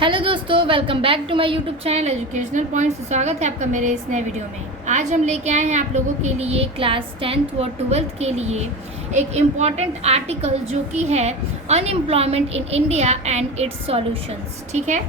Hello दोस्तों, welcome back to my YouTube channel educational points. स्वागत है आपका मेरे इस नए वीडियो में। आज हम लेके आए हैं आप लोगों के लिए क्लास 10th और 12th के लिए एक इम्पॉर्टेंट आर्टिकल जो कि है unemployment in India and it's solutions. ठीक है,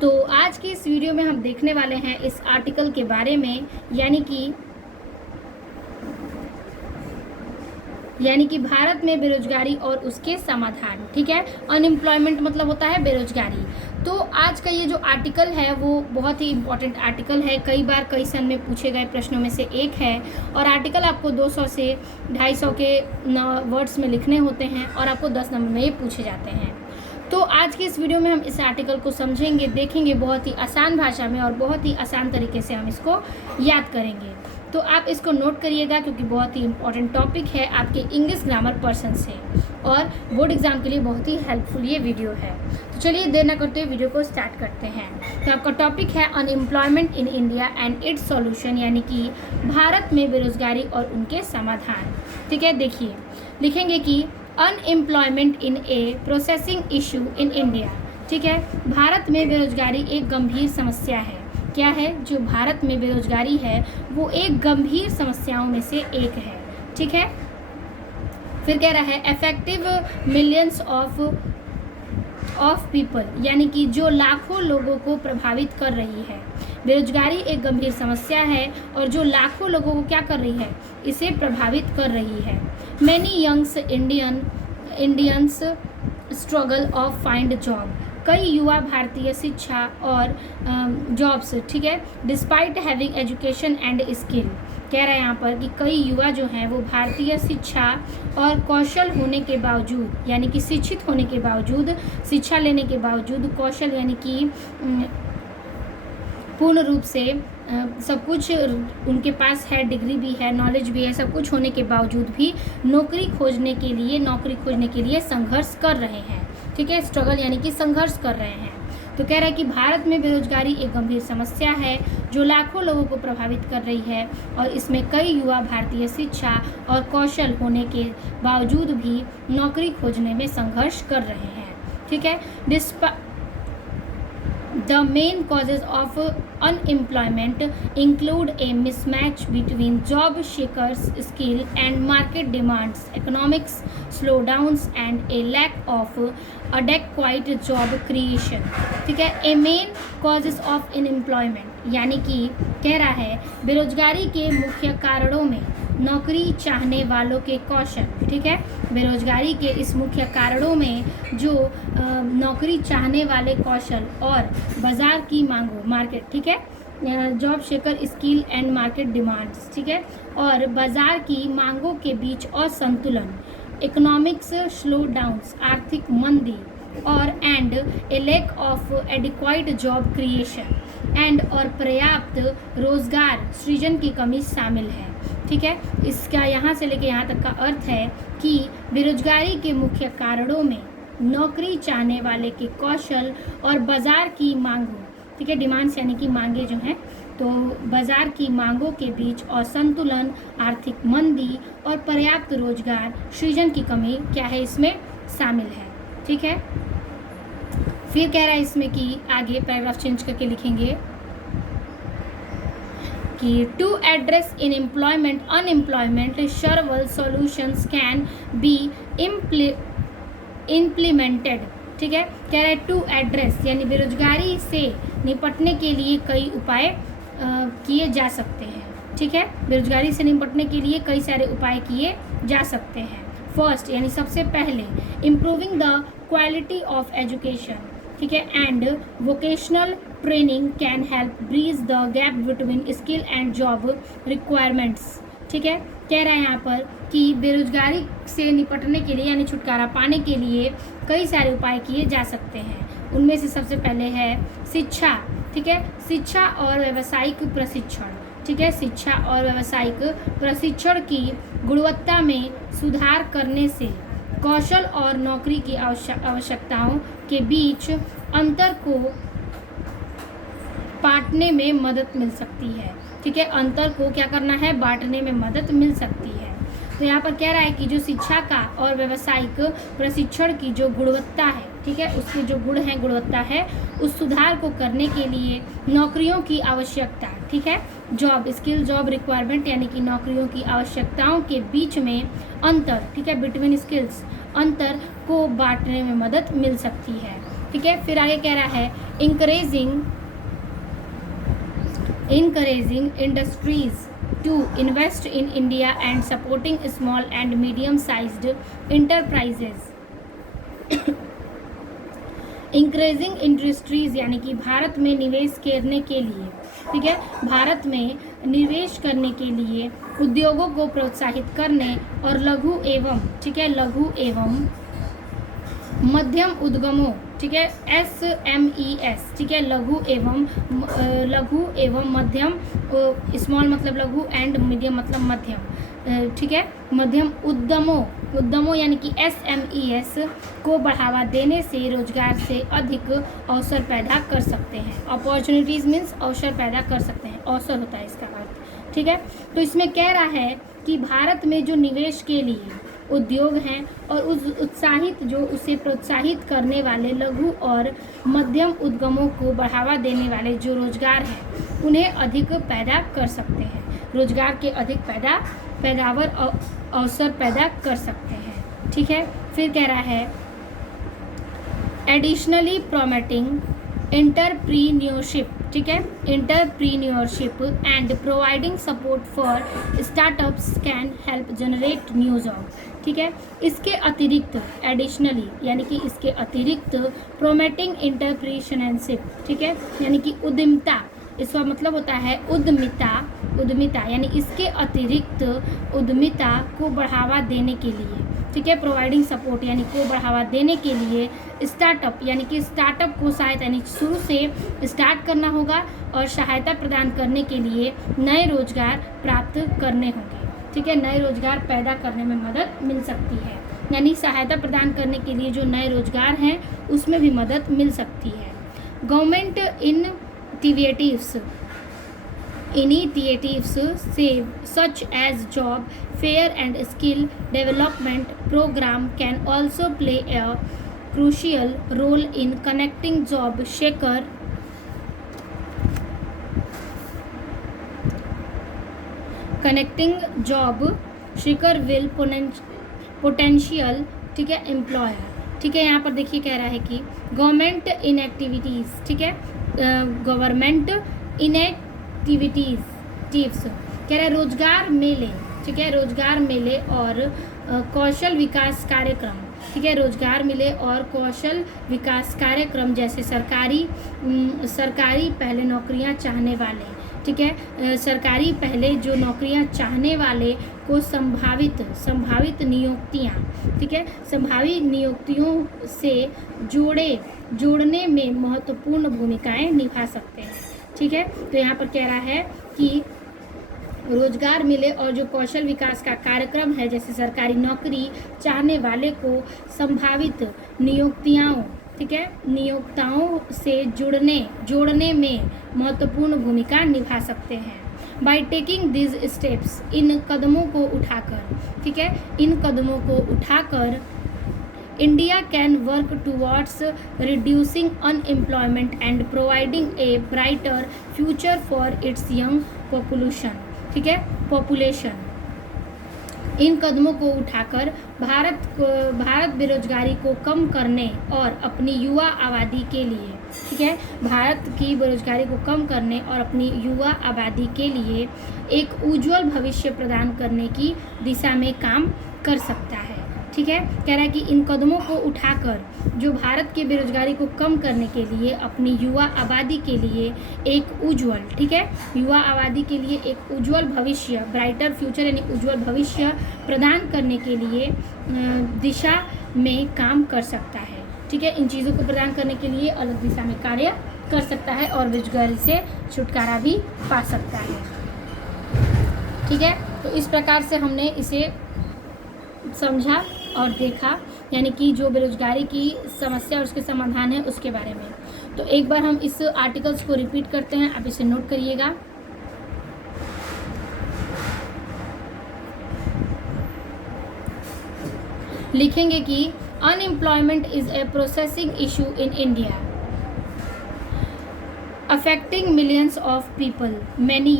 तो आज की इस वीडियो में हम देखने वाले हैं इस आर्टिकल के बारे में, यानी कि भारत में बेरोजगारी और उसके समाधान। ठीक है, अनएम्प्लॉयमेंट मतलब होता है बेरोजगारी। तो आज का ये जो आर्टिकल है वो बहुत ही इम्पोर्टेंट आर्टिकल है, कई बार कई सन में पूछे गए प्रश्नों में से एक है। और आर्टिकल आपको 200 से 250 के वर्ड्स में लिखने होते हैं और आपको 10 नंबर में ये पूछे जाते हैं। तो आज के इस वीडियो में हम इस आर्टिकल को समझेंगे, देखेंगे बहुत ही आसान भाषा में और बहुत ही आसान तरीके से हम इसको याद करेंगे। तो आप इसको नोट करिएगा क्योंकि बहुत ही इम्पोर्टेंट टॉपिक है आपके इंग्लिश ग्रामर पर्सन से और बोर्ड एग्जाम के लिए बहुत ही हेल्पफुल ये वीडियो है। तो चलिए देर न करते हुए वीडियो को स्टार्ट करते हैं। तो आपका टॉपिक है unemployment in India and it's solution, यानी कि भारत में बेरोजगारी और उनके समाधान। ठीक है, देखिए लिखेंगे कि unemployment in A processing issue in India. ठीक है, भारत में बेरोजगारी एक गंभीर समस्या है। क्या है? जो भारत में बेरोजगारी है वो एक गंभीर समस्याओं में से एक है। ठीक है, फिर कह रहा है अफेक्टिव मिलियंस ऑफ पीपल, यानी कि जो लाखों लोगों को प्रभावित कर रही है। बेरोजगारी एक गंभीर समस्या है और जो लाखों लोगों को क्या कर रही है, इसे प्रभावित कर रही है। Many youngs Indians struggle of find job, कई युवा भारतीय शिक्षा और जॉब्स, ठीक है, despite having education and skill. कह रहा है यहाँ पर कि कई युवा जो हैं वो भारतीय शिक्षा और कौशल होने के बावजूद, यानी कि शिक्षित होने के बावजूद, शिक्षा लेने के बावजूद, कौशल यानी कि पूर्ण रूप से सब कुछ उनके पास है, डिग्री भी है, नॉलेज भी है, सब कुछ होने के बावजूद भी नौकरी खोजने के लिए संघर्ष कर रहे हैं। ठीक है, स्ट्रगल यानी कि संघर्ष कर रहे हैं। तो कह रहा है कि भारत में बेरोजगारी एक गंभीर समस्या है जो लाखों लोगों को प्रभावित कर रही है और इसमें कई युवा भारतीय शिक्षा और कौशल होने के बावजूद भी नौकरी खोजने में संघर्ष कर रहे हैं। ठीक है, The main causes of unemployment include a mismatch between job seekers' skill and market demands, economic slowdowns, and a lack of adequate job creation. ठीक है, a main causes of unemployment यानी कि कह रहा है बेरोजगारी के मुख्य कारणों में नौकरी चाहने वालों के कौशल। ठीक है, बेरोजगारी के इस मुख्य कारणों में जो नौकरी चाहने वाले कौशल और बाजार की मांगों, मार्केट, ठीक है, job shaker skill and market demands, ठीक है, और बाजार की मांगों के बीच असंतुलन, इकोनॉमिक्स स्लो डाउन्स, आर्थिक मंदी, और and a lack of adequate job creation and और पर्याप्त रोजगार सृजन की कमी शामिल है। ठीक है, इसका यहाँ से लेके यहाँ तक का अर्थ है कि बेरोजगारी के मुख्य कारणों में नौकरी चाहने वाले के कौशल और बाजार की मांगों, ठीक है, डिमांड्स यानी कि मांगे जो हैं, तो बाजार की मांगों के बीच असंतुलन, आर्थिक मंदी और पर्याप्त रोजगार सृजन की कमी क्या है, इसमें शामिल है। ठीक है, फिर कह रहा है इसमें कि आगे पैराग्राफ चेंज करके लिखेंगे कि to address in unemployment several solutions can be implemented. ठीक है, कह रहा है टू एड्रेस यानी बेरोजगारी से निपटने के लिए कई उपाय किए जा सकते हैं। ठीक है, बेरोजगारी से निपटने के लिए कई सारे उपाय किए जा सकते हैं। फर्स्ट यानी सबसे पहले improving the quality of education, ठीक है, and vocational training can help bridge the gap between skill and job requirements. ठीक है, कह रहा है यहाँ पर कि बेरोजगारी से निपटने के लिए यानी छुटकारा पाने के लिए कई सारे उपाय किए जा सकते हैं। उनमें से सबसे पहले है शिक्षा। ठीक है, शिक्षा और व्यावसायिक प्रशिक्षण। ठीक है, शिक्षा और व्यावसायिक प्रशिक्षण की गुणवत्ता में सुधार करने से कौशल और नौकरी की आवश्यकताओं के बीच अंतर को बांटने में मदद मिल सकती है। ठीक है, अंतर को क्या करना है, बांटने में मदद मिल सकती है। तो यहाँ पर कह रहा है कि जो शिक्षा का और व्यावसायिक प्रशिक्षण की जो गुणवत्ता है, ठीक है, उसके जो गुण हैं, गुणवत्ता है, उस सुधार को करने के लिए नौकरियों की आवश्यकता, ठीक है, जॉब स्किल जॉब रिक्वायरमेंट यानी कि नौकरियों की आवश्यकताओं के बीच में अंतर, ठीक है, बिटवीन स्किल्स, अंतर को बांटने में मदद मिल सकती है, ठीक है। फिर आगे कह रहा है encouraging industries to invest in India and supporting small and medium sized enterprises। Increasing industries यानी कि भारत में निवेश करने के लिए, ठीक है, भारत में निवेश करने के लिए उद्योगों को प्रोत्साहित करने और लघु एवं, ठीक है, लघु एवं मध्यम उद्यमों, ठीक है, SMEs, ठीक है, लघु एवं मध्यम, स्मॉल मतलब लघु एंड मीडियम मतलब मध्यम, ठीक है, मध्यम उद्यमों यानी कि SMEs को बढ़ावा देने से रोजगार से अधिक अवसर पैदा कर सकते हैं। अपॉर्चुनिटीज़ मीन्स अवसर पैदा कर सकते हैं, अवसर होता है इसका अर्थ, ठीक है। तो इसमें कह रहा है कि भारत में जो निवेश के लिए उद्योग हैं और उस उत्साहित जो उसे प्रोत्साहित करने वाले लघु और मध्यम उद्यमों को बढ़ावा देने वाले जो रोजगार हैं उन्हें अधिक पैदा कर सकते हैं, रोजगार के अधिक पैदावार अवसर पैदा कर सकते हैं, ठीक है। फिर कह रहा है एडिशनली प्रोमोटिंग एंटरप्रीन्योरशिप, ठीक है, entrepreneurship and providing support for startups can help generate new job, ठीक है। इसके अतिरिक्त एडिशनली यानी कि इसके अतिरिक्त प्रोमोटिंग एंटरप्रेन्योरशिप, ठीक है, यानी कि उद्यमिता, इसका मतलब होता है उद्यमिता यानी इसके अतिरिक्त उद्यमिता को बढ़ावा देने के लिए, ठीक है, प्रोवाइडिंग सपोर्ट यानी को बढ़ावा देने के लिए स्टार्टअप यानी कि स्टार्टअप को सहायता यानी शुरू से स्टार्ट करना होगा और सहायता प्रदान करने के लिए नए रोजगार प्राप्त करने होंगे, ठीक है, नए रोजगार पैदा करने में मदद मिल सकती है, यानी सहायता प्रदान करने के लिए जो नए रोजगार हैं उसमें भी मदद मिल सकती है। Government initiatives such as job fair and skill development program can also play a crucial role in connecting job seeker will potential, ठीक है, एम्प्लॉयर, ठीक है। यहाँ पर देखिए कह रहा है कि गवर्नमेंट इनएक्टिविटीज़, ठीक है, गवर्नमेंट इनएक्टिविटीज़ कह रहा है रोजगार मेले, ठीक है, रोजगार मेले और कौशल विकास कार्यक्रम, ठीक है, रोजगार मिले और कौशल विकास कार्यक्रम जैसे सरकारी पहले नौकरियां चाहने वाले, ठीक है, सरकारी पहले जो नौकरियां चाहने वाले को संभावित नियुक्तियां, ठीक है, संभावित नियुक्तियों से जोड़ने में महत्वपूर्ण भूमिकाएं निभा सकते हैं, ठीक है। तो यहाँ पर कह रहा है कि रोजगार मिले और जो कौशल विकास का कार्यक्रम है जैसे सरकारी नौकरी चाहने वाले को संभावित नियुक्तियाओं, ठीक है, नियोक्ताओं से जोड़ने में महत्वपूर्ण भूमिका निभा सकते हैं। बाय टेकिंग दिस स्टेप्स, इन कदमों को उठाकर, ठीक है, इन कदमों को उठाकर India can work towards reducing unemployment and providing A brighter future for its young population, ठीक है, पॉपुलेशन। इन कदमों को उठाकर भारत बेरोजगारी को कम करने और अपनी युवा आबादी के लिए, ठीक है, भारत की बेरोजगारी को कम करने और अपनी युवा आबादी के लिए एक उज्जवल भविष्य प्रदान करने की दिशा में काम कर सकता है, ठीक है। कह रहा है कि इन कदमों को उठाकर जो भारत की बेरोजगारी को कम करने के लिए अपनी युवा आबादी के लिए एक उज्जवल, ठीक है, युवा आबादी के लिए एक उज्जवल भविष्य, ब्राइटर फ्यूचर यानी उज्जवल भविष्य प्रदान करने के लिए दिशा में काम कर सकता है, ठीक है, इन चीज़ों को प्रदान करने के लिए अलग दिशा में कार्य कर सकता है और बेरोजगारी से छुटकारा भी पा सकता है, ठीक है। तो इस प्रकार से हमने इसे समझा और देखा, यानी कि जो बेरोजगारी की समस्या और उसके समाधान है उसके बारे में। तो एक बार हम इस आर्टिकल्स को रिपीट करते हैं, आप इसे नोट करिएगा। लिखेंगे कि unemployment is a processing issue in India affecting millions of people. Many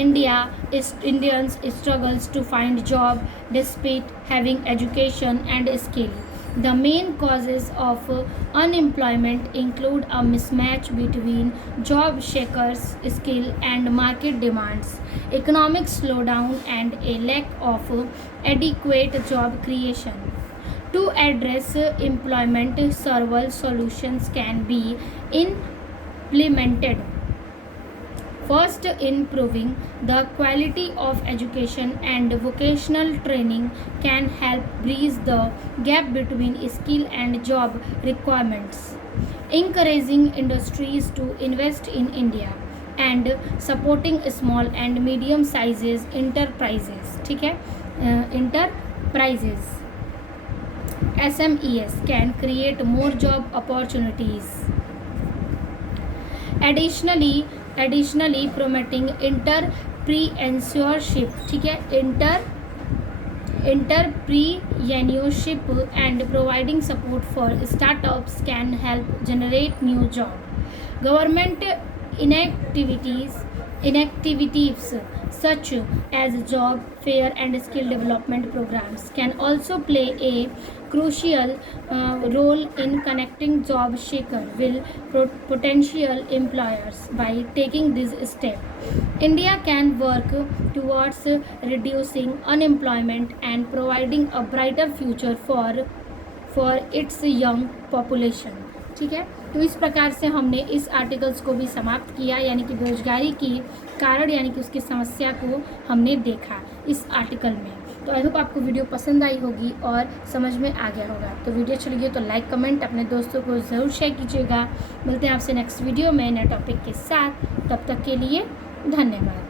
Indians struggles to find job despite having education and skill. The main causes of unemployment include a mismatch between job seekers' skill and market demands, economic slowdown, and a lack of adequate job creation. To address employment, several solutions can be implemented. First, improving the quality of education and vocational training can help bridge the gap between skill and job requirements. Encouraging industries to invest in India and supporting small and medium sizes enterprises. ठीक है, enterprises SMEs can create more job opportunities. Additionally promoting entrepreneurship, ठीक है, entrepreneurship and providing support for startups can help generate new job. Government inactivities such as job fair and skill development programs can also play a crucial role in connecting job seekers with potential employers. By taking this step, India can work towards reducing unemployment and providing a brighter future for its young population. ठीक है, तो इस प्रकार से हमने इस articles को भी समाप्त किया, यानी कि बेरोजगारी की कारण यानी कि उसकी समस्या को हमने देखा इस आर्टिकल में। तो आई होप आपको वीडियो पसंद आई होगी और समझ में आ गया होगा। तो वीडियो अच्छी लगी तो लाइक कमेंट अपने दोस्तों को ज़रूर शेयर कीजिएगा। मिलते हैं आपसे नेक्स्ट वीडियो में नए टॉपिक के साथ, तब तक के लिए धन्यवाद।